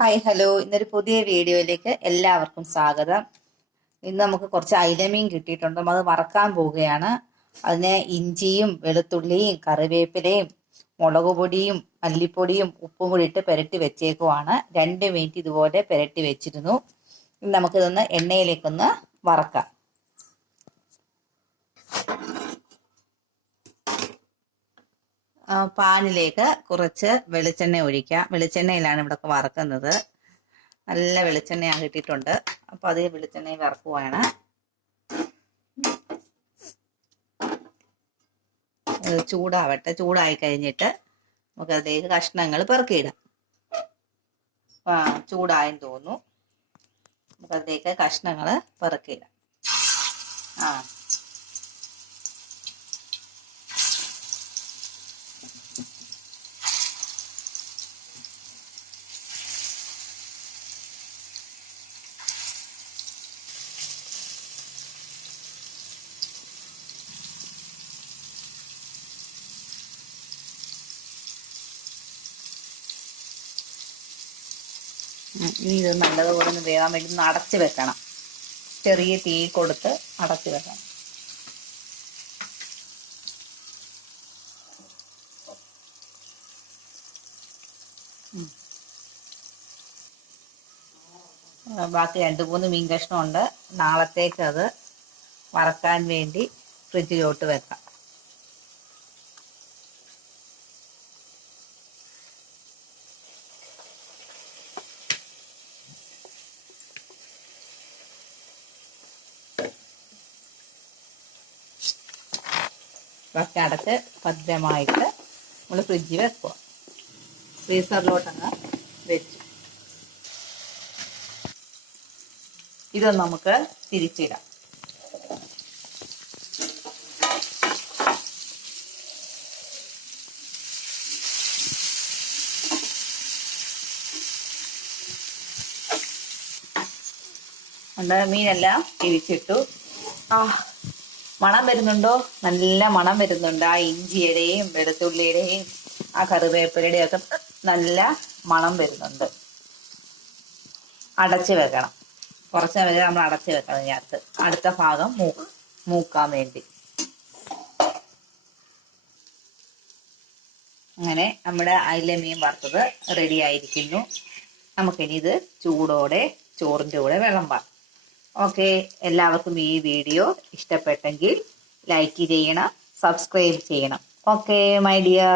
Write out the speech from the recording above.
Hi hello ഇന്നൊരു പുതിയ വീഡിയോയിലേക്ക് എല്ലാവർക്കും സ്വാഗതം. ഇന്ന് നമുക്ക് കുറച്ച് അയിലമീൻ കിട്ടിയിട്ടുണ്ട്. അത് വറക്കാൻ പോവുകയാണ്. അതിന് ഇഞ്ചിയും വെളുത്തുള്ളിയും കറിവേപ്പിലയും മുളക് പൊടിയും മല്ലിപ്പൊടിയും ഉപ്പും കൂടി ഇട്ട് പുരട്ടി വെച്ചേക്കുവാണ്. രണ്ട് മിനിറ്റ് ഇതുപോലെ പുരട്ടി വെച്ചിരുന്നു. നമുക്കിതൊന്ന് എണ്ണയിലേക്കൊന്ന് വറക്കാം. പാനിലേക്ക് കുറച്ച് വെളിച്ചെണ്ണ ഒഴിക്കുക വെളിച്ചെണ്ണയിലാണ് ഇവിടെ വറക്കുന്നത്. നല്ല വെളിച്ചെണ്ണ കിട്ടിയിട്ടുണ്ട്. അപ്പൊ അത് വെളിച്ചെണ്ണയിൽ വറക്കുവാണ്. ചൂടാവട്ടെ. ചൂടായി കഴിഞ്ഞിട്ട് നമുക്ക് അതിലേക്ക് കഷ്ണങ്ങൾ പെറുക്കിയിടാം. ചൂടായെന്ന് തോന്നുന്നു. നമുക്ക് അതിലേക്ക് കഷ്ണങ്ങൾ പെറുക്കിയിടാം. ആ. ഇനി ഇത് നല്ലതുപോലെ ഒന്ന് വേകാൻ വേണ്ടി ഒന്ന് അടച്ച് വെക്കണം. ചെറിയ തീ കൊടുത്ത് അടച്ച് വെക്കണം. ബാക്കി രണ്ട് മൂന്ന് മീൻ കഷ്ണമുണ്ട്. നാളത്തേക്ക് അത് വറക്കാൻ വേണ്ടി ഫ്രിഡ്ജിലോട്ട് വെക്കാം. ബാക്കി അടച്ച് ഭദ്രമായിട്ട് നമ്മൾ ഫ്രിഡ്ജിൽ വെക്കുക ഫ്രീസറിലോട്ടങ്ങ് വെച്ചു. ഇതൊന്ന് നമുക്ക് തിരിച്ചിടാം. മീനെല്ലാം തിരിച്ചിട്ടു. ആ മണം വരുന്നുണ്ടോ? നല്ല മണം വരുന്നുണ്ട്. ആ ഇഞ്ചിയുടെയും വെളുത്തുള്ളിയുടെയും ആ കറിവേപ്പിലയുടെയും ഒക്കെ നല്ല മണം വരുന്നുണ്ട്. അടച്ചു വെക്കണം. കുറച്ച് നേരം നമ്മൾ അടച്ചു വെക്കണം ഇതിനകത്ത്. അടുത്ത ഭാഗം മൂ മൂക്കാൻ വേണ്ടി. അങ്ങനെ നമ്മുടെ അയില മീൻ വറുത്തത് റെഡി ആയിരിക്കുന്നു. നമുക്കിനി ഇത് ചൂടോടെ ചോറിന്റെ കൂടെ വിളമ്പാം ഓക്കെ എല്ലാവർക്കും ഈ വീഡിയോ ഇഷ്ടപ്പെട്ടെങ്കിൽ ലൈക്ക് ചെയ്യണം സബ്സ്ക്രൈബ് ചെയ്യണം. Okay my dear.